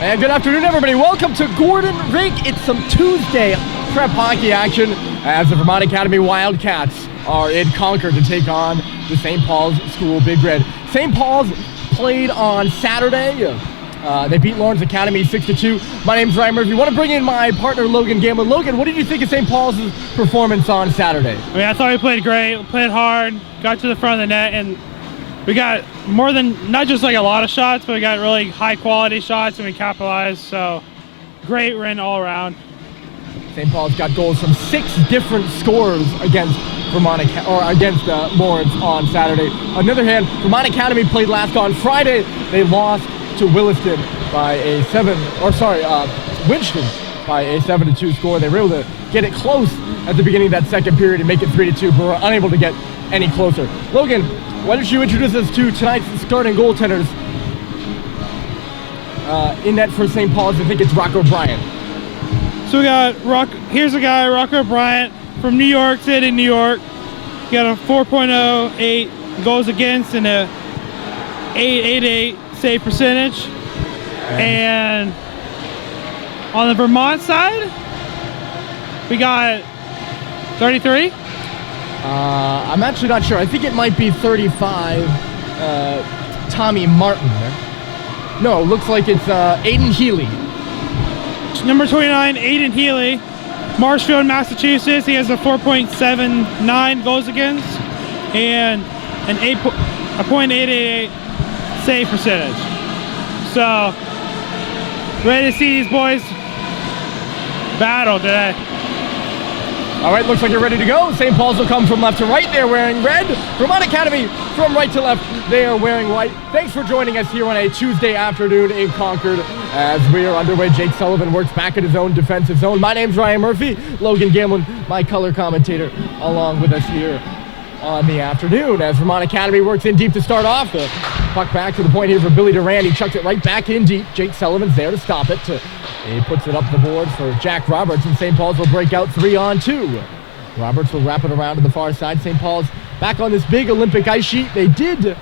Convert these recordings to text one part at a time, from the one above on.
And good afternoon, everybody. Welcome to Gordon Rink. It's some Tuesday prep hockey action as the Vermont Academy Wildcats are in Concord to take on the St. Paul's School Big Red. St. Paul's played on Saturday. They beat Lawrence Academy 6-2. My name's Ryan Murphy. I want to bring in my partner, Logan Gamblin. Logan, what did you think of St. Paul's performance on Saturday? I thought we played great. We played hard, got to the front of the net, and we got more than, not just like a lot of shots, but we got really high quality shots and we capitalized. So great win all around. St. Paul's got goals from 6 different scorers against Lawrence on Saturday. On the other hand, Vermont Academy played last on Friday. They lost to Williston by a Winston by a 7-2 score. They were able to get it close at the beginning of that second period and make it 3-2, but were unable to get any closer. Logan, why don't you introduce us to tonight's starting goaltenders? In net for St. Paul's, I think it's Rocco Bryant. So we got here's a guy, Rocco Bryant from New York City, New York. He got a 4.08 goals against and a 888 save percentage. And on the Vermont side, we got 33. I'm actually not sure. I think it might be 35. Tommy Martin. No, looks like it's Aiden Healy. Number 29, Aiden Healy, Marshfield, Massachusetts. He has a 4.79 goals against and a .888 save percentage. So, ready to see these boys battle today. All right, looks like you're ready to go. St. Paul's will come from left to right. They're wearing red. Vermont Academy from right to left. They are wearing white. Thanks for joining us here on a Tuesday afternoon in Concord as we are underway. Jake Sullivan works back at his own defensive zone. My name's Ryan Murphy. Logan Gamblin, my color commentator, along with us here on the afternoon as Vermont Academy works in deep to start off. The puck back to the point here for Billy Durand. He chucks it right back in deep. Jake Sullivan's there to stop it. He puts it up the board for Jack Roberts, and St. Paul's will break out 3-on-2. Roberts will wrap it around to the far side. St. Paul's back on this big Olympic ice sheet. They did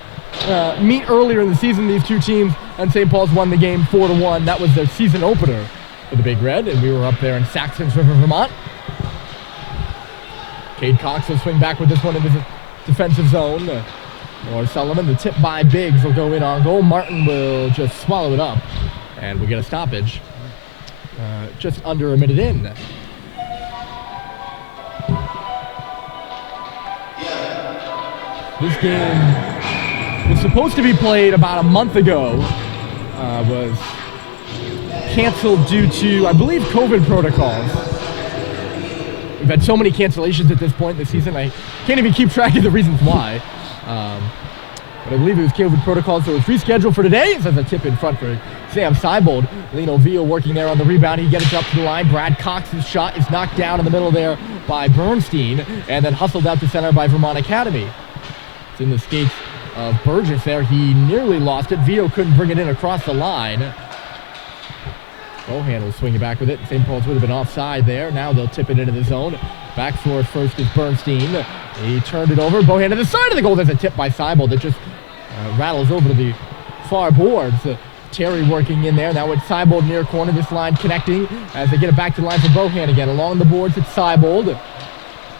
meet earlier in the season, these two teams, and St. Paul's won the game 4-1. That was their season opener for the Big Red, and we were up there in Saxons River, Vermont. Cade Cox will swing back with this one in the defensive zone. Or Sullivan, the tip by Biggs will go in on goal. Martin will just swallow it up, and we get a stoppage just under a minute in. This game was supposed to be played about a month ago, was canceled due to, I believe, COVID protocols. We've had so many cancellations at this point this season, I can't even keep track of the reasons why. But I believe it was COVID protocols, so it was rescheduled for today. It says a tip in front for Sam Seibold. Lino Veal working there on the rebound. He gets it up to the line. Brad Cox's shot is knocked down in the middle there by Bernstein, and then hustled out to center by Vermont Academy. It's in the skates of Burgess there. He nearly lost it. Vio couldn't bring it in across the line. Bohan will swing it back with it. St. Paul's would have been offside there. Now they'll tip it into the zone. Back for it first is Bernstein. He turned it over. Bohan to the side of the goal. There's a tip by Seibold that just rattles over to the far boards. Terry working in there. Now it's Seibold near corner. This line connecting as they get it back to the line for Bohan again. Along the boards, it's Seibold.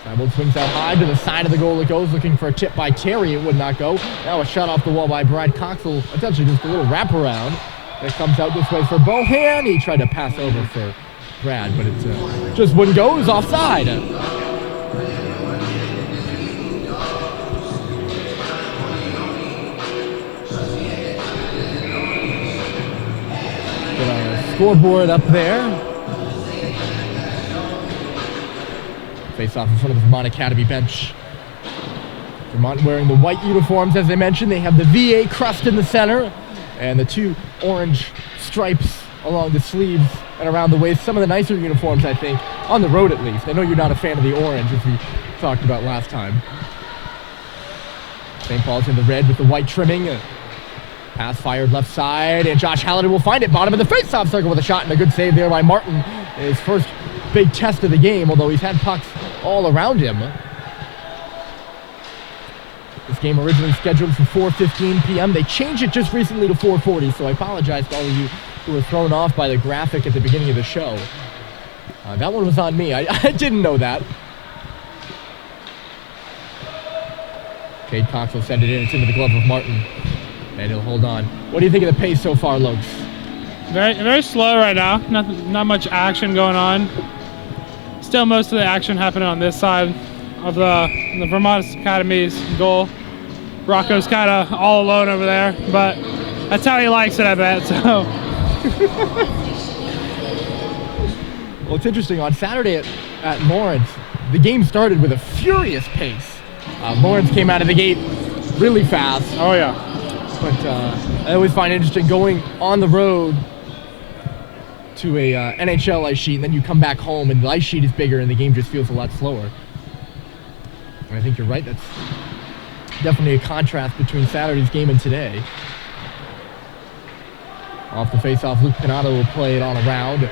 Seibold swings out high to the side of the goal. It goes looking for a tip by Terry. It would not go. Now a shot off the wall by Brad Coxel. Essentially just a little wraparound. That comes out this way for Bohan. He tried to pass over for Brad, but it just wouldn't go. It was offside. Got a scoreboard up there. Face off in front of the Vermont Academy bench. Vermont wearing the white uniforms, as I mentioned. They have the VA crust in the center and the 2 orange stripes along the sleeves and around the waist. Some of the nicer uniforms, I think, on the road at least. I know you're not a fan of the orange, as we talked about last time. St. Paul's in the red with the white trimming. Pass fired left side, and Josh Halliday will find it. Bottom of the face-off circle with a shot and a good save there by Martin. His first big test of the game, although he's had pucks all around him. This game originally scheduled for 4:15 p.m. They changed it just recently to 4:40, so I apologize to all of you who were thrown off by the graphic at the beginning of the show. That one was on me. I didn't know that. Cade Cox will send it in. It's into the glove of Martin. And he'll hold on. What do you think of the pace so far, Lokes? Very, very slow right now. Not much action going on. Still most of the action happening on this side of the Vermont Academy's goal. Rocco's kind of all alone over there, but that's how he likes it, I bet. So. Well, it's interesting. On Saturday at Lawrence, the game started with a furious pace. Lawrence came out of the gate really fast. Oh, yeah. But I always find it interesting going on the road to a NHL ice sheet, and then you come back home and the ice sheet is bigger and the game just feels a lot slower. And I think you're right. That's definitely a contrast between Saturday's game and today. Off the face-off, Luke Pinato will play it on around.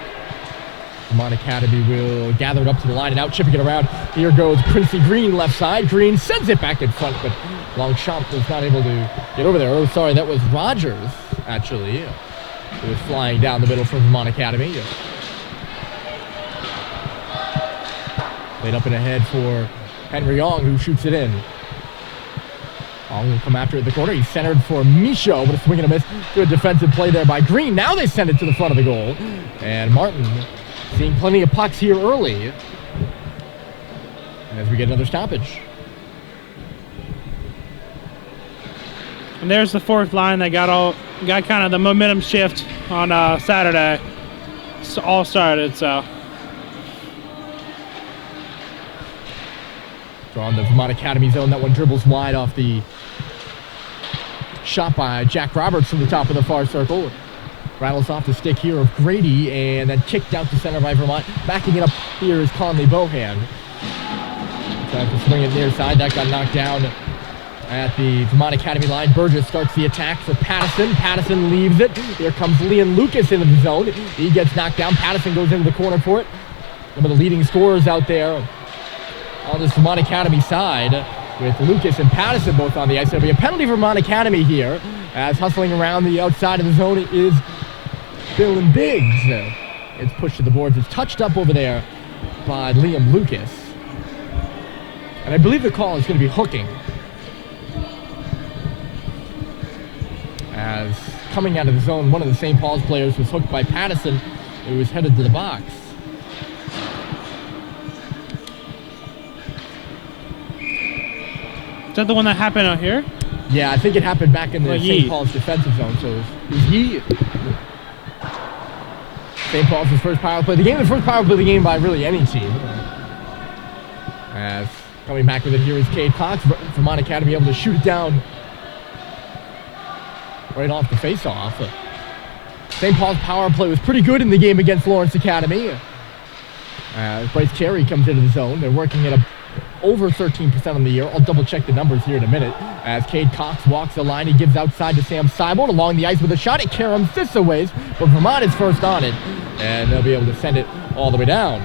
Vermont Academy will gather it up to the line and out, chipping it around. Here goes Quincy Green, left side. Green sends it back in front, but Longchamp was not able to get over there. Oh, sorry, that was Rogers, actually. It was flying down the middle from Vermont Academy. Played up and ahead for Henry Ong, who shoots it in. Ong will come after it at the corner. He's centered for Michaud, but a swing and a miss. Good defensive play there by Green. Now they send it to the front of the goal. And Martin seeing plenty of pucks here early as we get another stoppage. And there's the fourth line that got kind of the momentum shift on Saturday. It's all started, so. On the Vermont Academy zone, that one dribbles wide off the shot by Jack Roberts from the top of the far circle. Rattles off the stick here of Grady and then kicked out to center by Vermont. Backing it up here is Conley Bohan. Trying to swing it near side. That got knocked down at the Vermont Academy line. Burgess starts the attack for Pattison. Pattison leaves it. Here comes Leon Lucas into the zone. He gets knocked down. Pattison goes into the corner for it. One of the leading scorers out there on this Vermont Academy side, with Lucas and Pattison both on the ice. There'll be a penalty for Vermont Academy here, as hustling around the outside of the zone is Dylan Biggs. It's pushed to the boards. It's touched up over there by Liam Lucas. And I believe the call is going to be hooking, as coming out of the zone, one of the St. Paul's players was hooked by Pattison, who was headed to the box. Is that the one that happened out here? Yeah, I think it happened back in the St. Paul's defensive zone. So it was Yee. St. Paul's first power play of the game. The first power play of the game by really any team. As coming back with it here is Cade Cox. Vermont Academy able to shoot it down right off the face-off. St. Paul's power play was pretty good in the game against Lawrence Academy. Bryce Carey comes into the zone. They're working at over 13% on the year. I'll double check the numbers here in a minute. As Cade Cox walks the line, he gives outside to Sam Seibold along the ice with a shot. It caroms this a ways, but Vermont is first on it, and they'll be able to send it all the way down.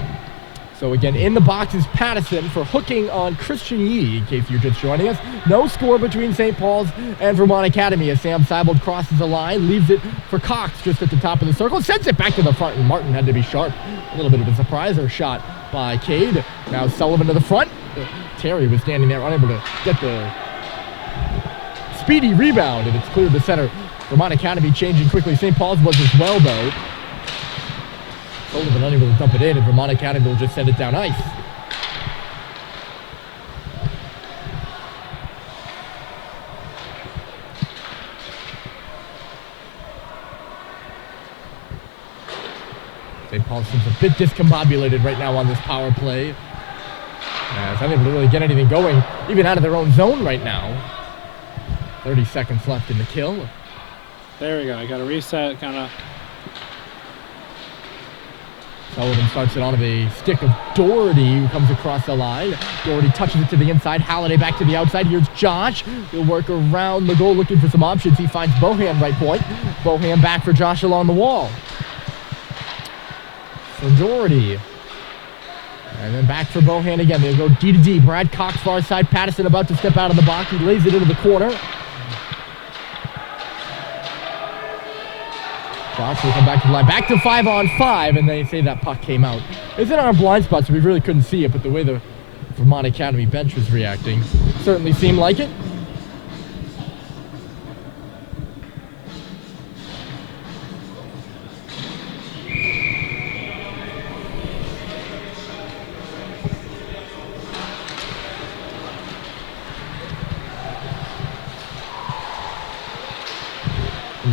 So again, in the box is Pattison for hooking on Christian Yee, in case you're just joining us. No score between St. Paul's and Vermont Academy as Sam Seibold crosses the line, leaves it for Cox just at the top of the circle, sends it back to the front, and Martin had to be sharp. A little bit of a surpriser shot by Cade. Now Sullivan to the front. Terry was standing there unable to get the speedy rebound, and it's cleared the center. Vermont Academy changing quickly. St. Paul's was as well, though. Sullivan unable to dump it in, and Vermont Academy will just send it down ice. St. Paul seems a bit discombobulated right now on this power play. It's unable to really get anything going, even out of their own zone right now. 30 seconds left in the kill. There we go. I got a reset, kind of. Sullivan starts it onto the stick of Doherty, who comes across the line. Doherty touches it to the inside. Halliday back to the outside. Here's Josh. He'll work around the goal looking for some options. He finds Bohan right point. Bohan back for Josh along the wall. For Doherty. And then back for Bohan again. They'll go D to D. Brad Cox far side. Pattison about to step out of the box. He lays it into the corner. Shots will come back to the line. Back to 5-on-5, and they say that puck came out. It's in our blind spot, so we really couldn't see it, but the way the Vermont Academy bench was reacting certainly seemed like it.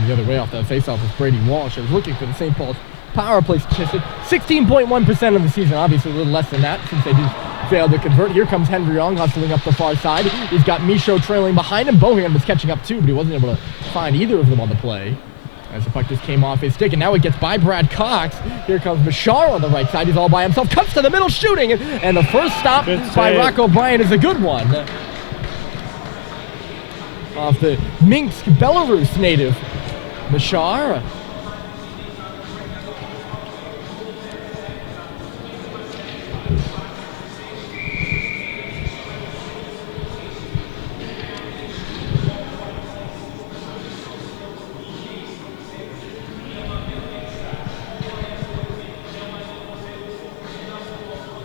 The other way off that faceoff was Brady Walsh. I was looking for the St. Paul's power play statistic. 16.1% of the season. Obviously a little less than that since they did fail to convert. Here comes Henry Young hustling up the far side. He's got Michaud trailing behind him. Bohan was catching up too, but he wasn't able to find either of them on the play. As the puck just came off his stick, and now it gets by Brad Cox. Here comes Bashar on the right side. He's all by himself. Cuts to the middle, shooting, and the first stop by Rocco Bryant is a good one. Off the Minsk, Belarus native, Bashar.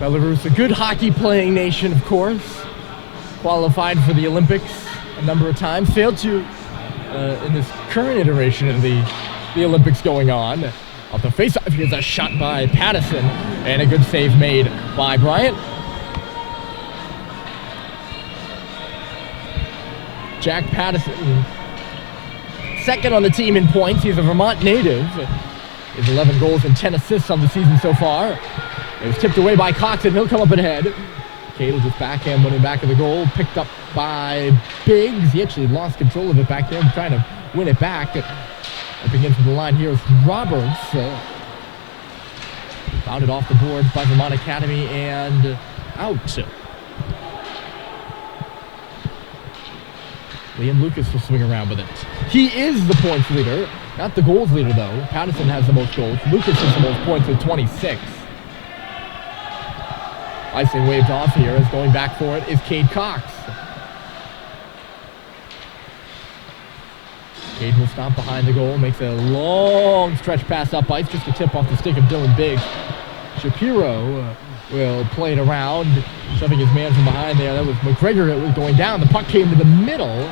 Belarus, a good hockey-playing nation, of course. Qualified for the Olympics a number of times. Failed to in this current iteration of the Olympics going on. Off the face-off, here's a shot by Pattison, and a good save made by Bryant. Jack Pattison, second on the team in points. He's a Vermont native. His 11 goals and 10 assists on the season so far. It was tipped away by Cox, and he'll come up ahead. Cade will just backhand winning back of the goal. Picked up by Biggs. He actually lost control of it back there, trying to win it back. Up against the line here is Roberts. Bounded off the boards by Vermont Academy and out. Liam Lucas will swing around with it. He is the points leader, not the goals leader though. Pattison has the most goals. Lucas has the most points with 26. Icing waved off here as going back for it is Cade Cox. Cade will stop behind the goal, makes a long stretch pass up ice, just a tip off the stick of Dylan Biggs. Shapiro will play it around, shoving his man from behind there. That was McGregor. It was going down. The puck came to the middle.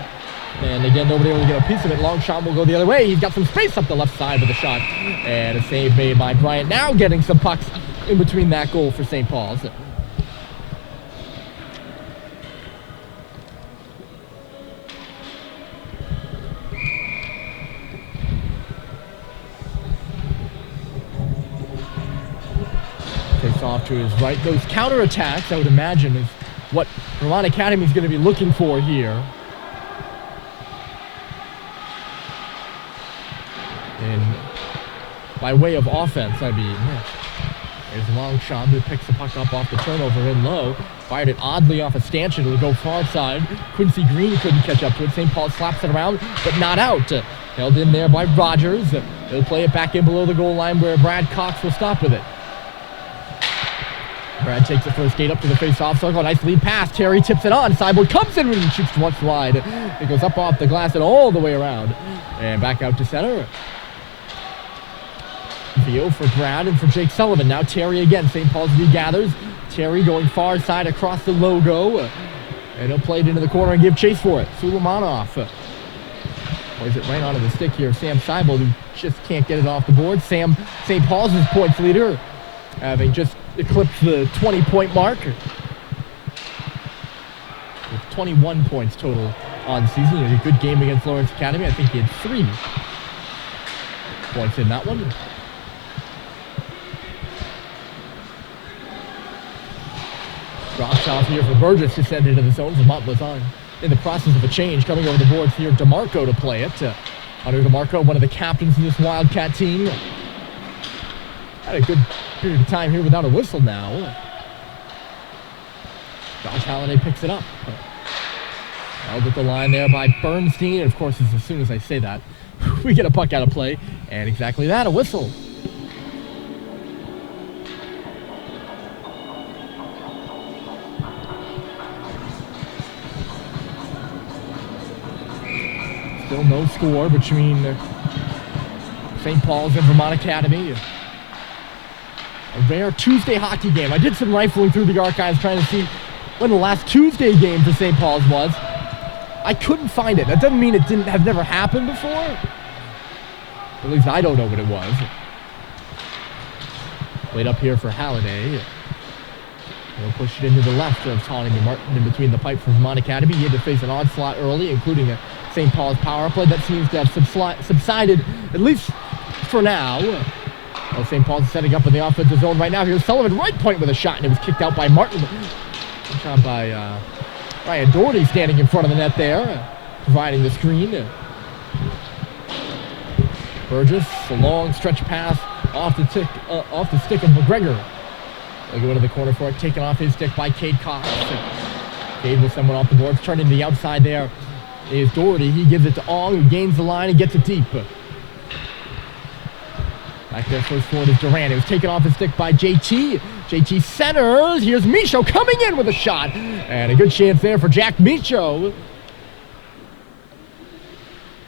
And again, nobody able to get a piece of it. Long shot will go the other way. He's got some space up the left side with a shot. And a save made by Bryant. Now getting some pucks in between that goal for St. Paul's. Takes off to his right. Those counterattacks, I would imagine, is what Vermont Academy is going to be looking for here. And by way of offense, I mean, there's a long shot who picks the puck up off the turnover in low. Fired it oddly off a stanchion. It'll go far side. Quincy Green couldn't catch up to it. St. Paul slaps it around, but not out. Held in there by Rogers. They'll play it back in below the goal line where Brad Cox will stop with it. Brad takes the first skate up to the face-off circle. Nice lead pass. Terry tips it on. Sideboard comes in and shoots once wide. It goes up off the glass and all the way around. And back out to center. Theo for Brad and for Jake Sullivan. Now Terry again. St. Paul's regathers. Terry going far side across the logo. And he'll play it into the corner and give chase for it. Sulamanov plays it right onto the stick here. Sam Seibel, who just can't get it off the board. St. Paul's his points leader, having just eclipsed the 20-point mark. With 21 points total on season. He had a good game against Lawrence Academy. I think he had 3 points in that one. Drops off here for Burgess to send it into the zone. Vermont was on in the process of a change. Coming over the boards here, DeMarco to play it. Hunter DeMarco, one of the captains of this Wildcat team. Had a good period of time here without a whistle now. Josh Halliday picks it up. Held at the line there by Bernstein. And of course, as soon as I say that, we get a puck out of play. And exactly that, a whistle. Still no score between St. Paul's and Vermont Academy. A rare Tuesday hockey game. I did some rifling through the archives trying to see when the last Tuesday game for St. Paul's was. I couldn't find it. That doesn't mean it didn't have never happened before. At least I don't know what it was. Played up here for Halliday. He'll push it into the left of Tawny Martin in between the pipe from Vermont Academy. He had to face an onslaught early, including a St. Paul's power play that seems to have subsided, at least for now. Well, St. Paul's setting up in the offensive zone right now. Here's Sullivan, right point with a shot, and it was kicked out by Martin. Good job by Ryan Doherty standing in front of the net there, providing the screen. Burgess, a long stretch pass off the stick of McGregor. They'll go into the corner for it, taken off his stick by Cade Cox. Cade with someone off the boards, turning to the outside there is Doherty. He gives it to Ong, who gains the line and gets it deep. Back there first forward is Durant. It was taken off his stick by JT. JT centers. Here's Michaud coming in with a shot. And a good chance there for Jack Michaud.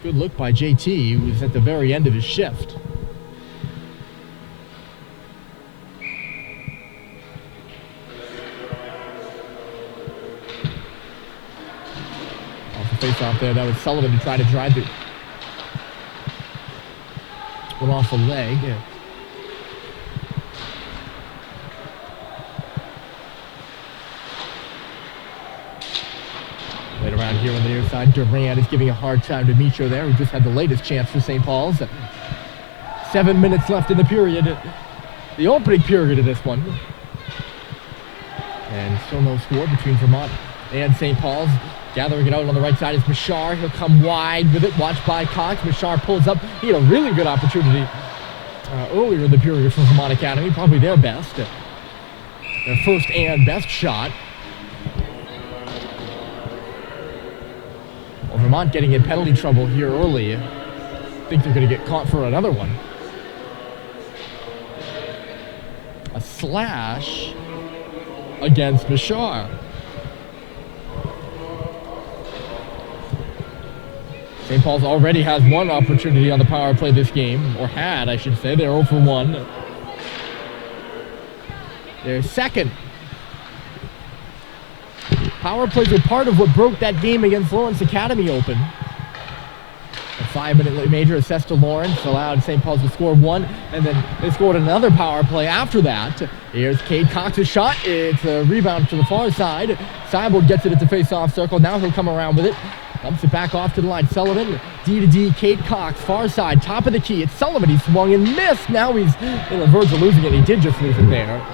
Good look by JT, who was at the very end of his shift. Off the face-off there, that was Sullivan who tried to drive it. Went off the leg. Played around here on the near side. Durant is giving a hard time to Michaud there, who just had the latest chance for St. Paul's. 7 minutes left in the period. The opening period of this one. And still no score between Vermont and St. Paul's. Gathering it out on the right side is Machar. He'll come wide with it, watched by Cox. Machar pulls up. He had a really good opportunity earlier in the period for Vermont Academy. Probably their best. Their first and best shot. Well, Vermont getting in penalty trouble here early. I think they're going to get caught for another one. A slash against Machar. St. Paul's already has one opportunity on the power play this game, or had, I should say. They're 0 for 1. Their second. Power plays were part of what broke that game against Lawrence Academy open. A 5-minute major assessed to Lawrence allowed St. Paul's to score one, and then they scored another power play after that. Here's Cade Cox's shot. It's a rebound to the far side. Cyborg gets it at the face-off circle. Now he'll come around with it. Dumps it back off to the line. Sullivan, D to D, Cade Cox, far side, top of the key. It's Sullivan. He swung and missed. Now he's in the verge of losing it. He did just lose it there.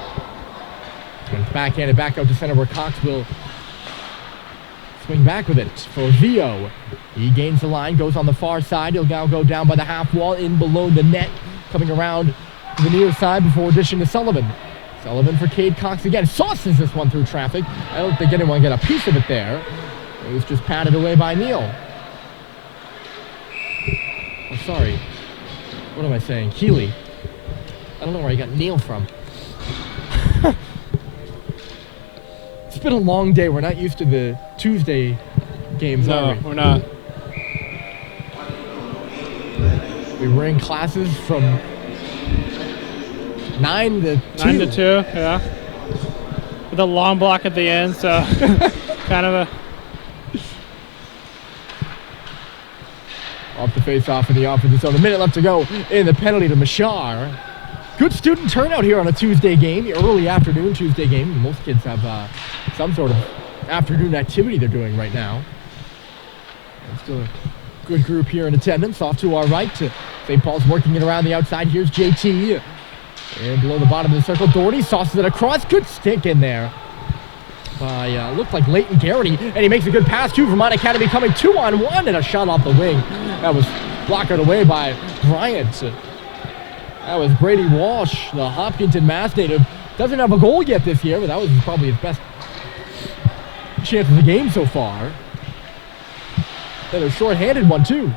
And it's backhanded back out to center where Cox will swing back with it for Vio. He gains the line, goes on the far side. He'll now go down by the half wall, in below the net, coming around to the near side before dishing to Sullivan. Sullivan for Cade Cox again. Sauces this one through traffic. I don't think anyone got a piece of it there. It was just patted away by Neal. Oh, sorry. What am I saying? Keeley. I don't know where I got Neal from. It's been a long day. We're not used to the Tuesday games, are we? No, we're not. We were in classes from 9 to 2. 9 to 2, yeah. With a long block at the end, so kind of a... Off the face-off in the offensive zone. A minute left to go in the penalty to Machar. Good student turnout here on a Tuesday game, the early afternoon Tuesday game. Most kids have some sort of afternoon activity they're doing right now. And still a good group here in attendance. Off to our right, St. Paul's working it around the outside. Here's JT. And below the bottom of the circle, Doherty sauces it across. Good stick in there by, looked like Leighton Garrity. And he makes a good pass to Vermont Academy, coming 2-on-1, and a shot off the wing. That was blocked away by Bryant. That was Brady Walsh, the Hopkinton Mass native. Doesn't have a goal yet this year, but that was probably his best chance of the game so far. And a short-handed one, too.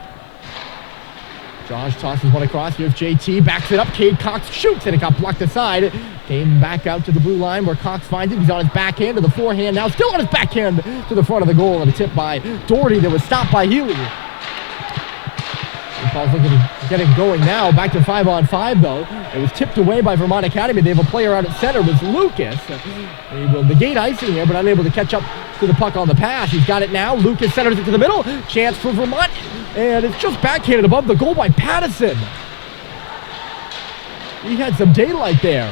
Josh tosses one across. Here's JT, backs it up. Cade Cox shoots, and it got blocked aside. Came back out to the blue line where Cox finds it. He's on his backhand to the forehand now. Still on his backhand to the front of the goal, and a tip by Doherty that was stopped by Healy. Paul's looking to get it going now. Back to 5-on-5 though. It was tipped away by Vermont Academy. They have a player out at center. It was Lucas. He will negate icing here, but unable to catch up to the puck on the pass. He's got it now. Lucas centers it to the middle. Chance for Vermont. And it's just backhanded above the goal by Patterson. He had some daylight there.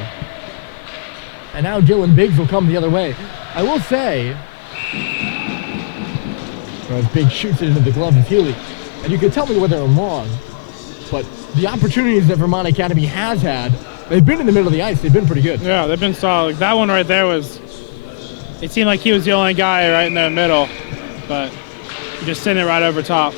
And now Dylan Biggs will come the other way. I will say, as Biggs shoots it into the glove of Healy. And you can tell me whether I'm wrong, but the opportunities that Vermont Academy has had, they've been in the middle of the ice. They've been pretty good. Yeah, they've been solid. That one right there was, it seemed like he was the only guy right in the middle, but he just sent it right over top.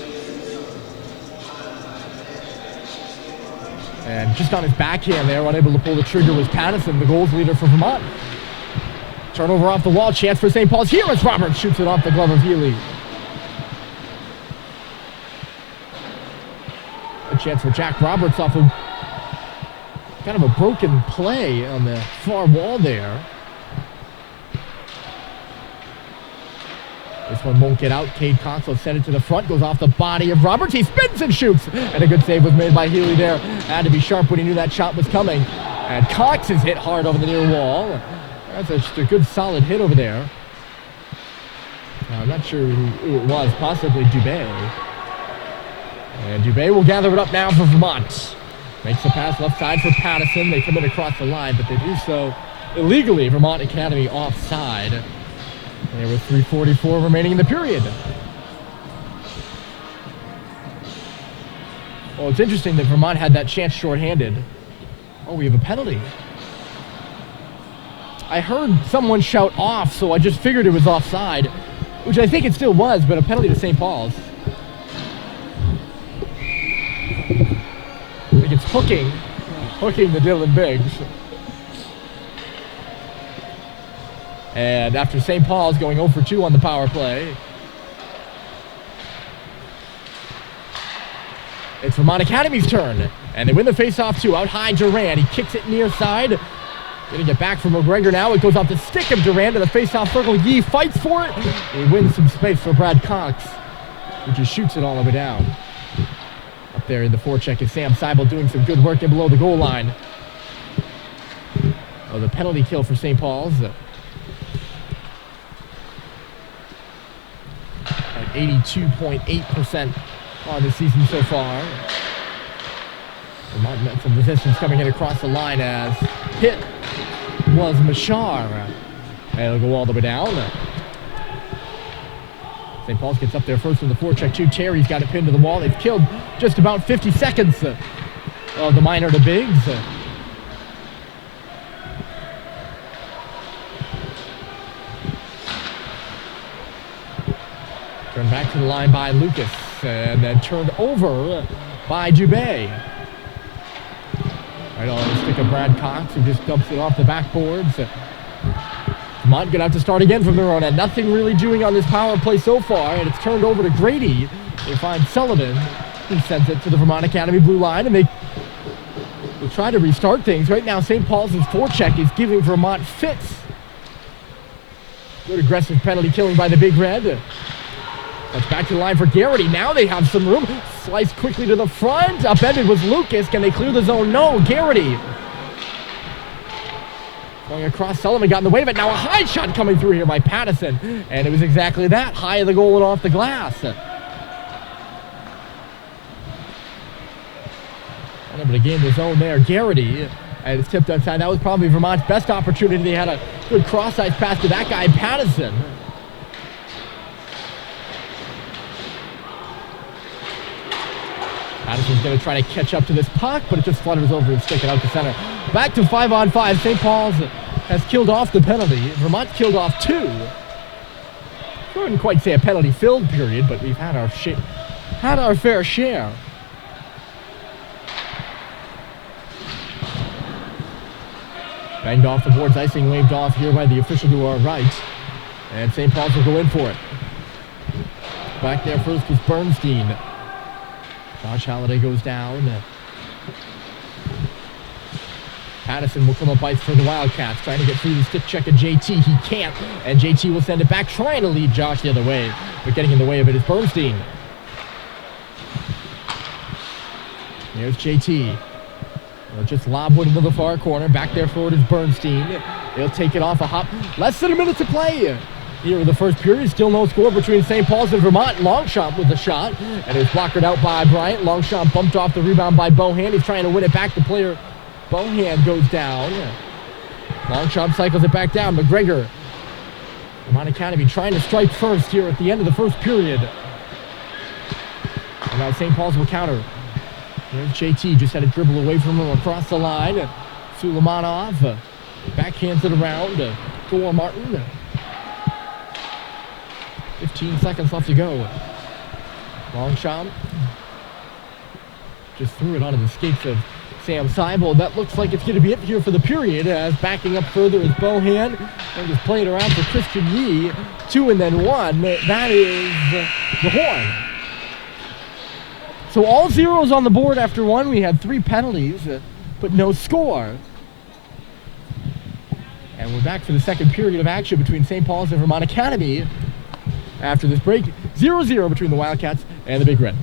And just on his backhand there, unable to pull the trigger was Patterson, the goals leader for Vermont. Turnover off the wall, chance for St. Paul's here as Roberts shoots it off the glove of Healy. A chance for Jack Roberts off of kind of a broken play on the far wall there. This one won't get out. Cade Cox will send it to the front, goes off the body of Roberts. He spins and shoots. And a good save was made by Healy there. Had to be sharp when he knew that shot was coming. And Cox is hit hard over the near wall. That's just a good solid hit over there. I'm not sure who it was, possibly Dubé. And Dubé will gather it up now for Vermont. Makes the pass left side for Patterson. They come in across the line, but they do so illegally. Vermont Academy offside. There were 3:44 remaining in the period. Well, it's interesting that Vermont had that chance shorthanded. Oh, we have a penalty. I heard someone shout off, so I just figured it was offside, which I think it still was, but a penalty to St. Paul's. I think it's hooking the Dylan Biggs. And after St. Paul's going 0 for 2 on the power play, it's Vermont Academy's turn. And they win the face-off too. Out high, Durant. He kicks it near side. Gonna get back from McGregor now. It goes off the stick of Durant to the face-off circle. Yee fights for it. He wins some space for Brad Cox, who just shoots it all the way down. Up there in the forecheck is Sam Seibel doing some good work in below the goal line. Oh, the penalty kill for St. Paul's. At 82.8% on the season so far. Vermont met some resistance coming in across the line as hit was Machar. And it'll go all the way down. St. Paul's gets up there first in the forecheck too. Terry's got it pinned to the wall. They've killed just about 50 seconds of the minor to Biggs. Turned back to the line by Lucas, and then turned over by Dubé. Right on the stick of Brad Cox, who just dumps it off the backboards. Vermont gonna have to start again from their own end. Nothing really doing on this power play so far, and it's turned over to Grady. They find Sullivan, who sends it to the Vermont Academy blue line, and they will try to restart things. Right now, St. Paul's forecheck is giving Vermont fits. Good aggressive penalty killing by the Big Red. That's back to the line for Garrity. Now they have some room. Sliced quickly to the front. Upended was Lucas. Can they clear the zone? No. Garrity. Going across, Sullivan got in the way of it. Now a high shot coming through here by Patterson. And it was exactly that. High of the goal and off the glass. Unable to gain the zone there. Garrity. And it's tipped outside. That was probably Vermont's best opportunity. They had a good cross-ice pass to that guy, Patterson. Patterson's going to try to catch up to this puck, but it just flutters over and stick it out to center. Back to 5-on-5. St. Paul's has killed off the penalty. Vermont killed off 2. I wouldn't quite say a penalty-filled period, but we've had our fair share. Banged off the boards, icing waved off here by the official to our right. And St. Paul's will go in for it. Back there first was Bernstein. Josh Halliday goes down. Patterson will come up ice for the Wildcats, trying to get through the stick check of JT. He can't, and JT will send it back, trying to lead Josh the other way, but getting in the way of it is Bernstein. Here's JT. They'll just lob one into the far corner. Back there forward is Bernstein. He'll take it off a hop. Less than a minute to play. Here in the first period, still no score between St. Paul's and Vermont. Longchamp with a shot, and it's blockered out by Bryant. Longchamp bumped off the rebound by Bohan. He's trying to win it back. The player, Bohan, goes down. Longchamp cycles it back down. McGregor, Vermont Academy trying to strike first here at the end of the first period. And now St. Paul's will counter. There's JT, just had a dribble away from him across the line. Suleimanov backhands it around. Thor Martin. 15 seconds left to go. Longchamp just threw it onto the skates of Sam Seibel. That looks like it's going to be it here for the period, as backing up further is Bohan and just playing around for Christian Yee. 2 and then 1. That is the horn. So all zeros on the board after 1. We had 3 penalties, but no score. And we're back for the second period of action between St. Paul's and Vermont Academy. After this break, 0-0 between the Wildcats and the Big Red.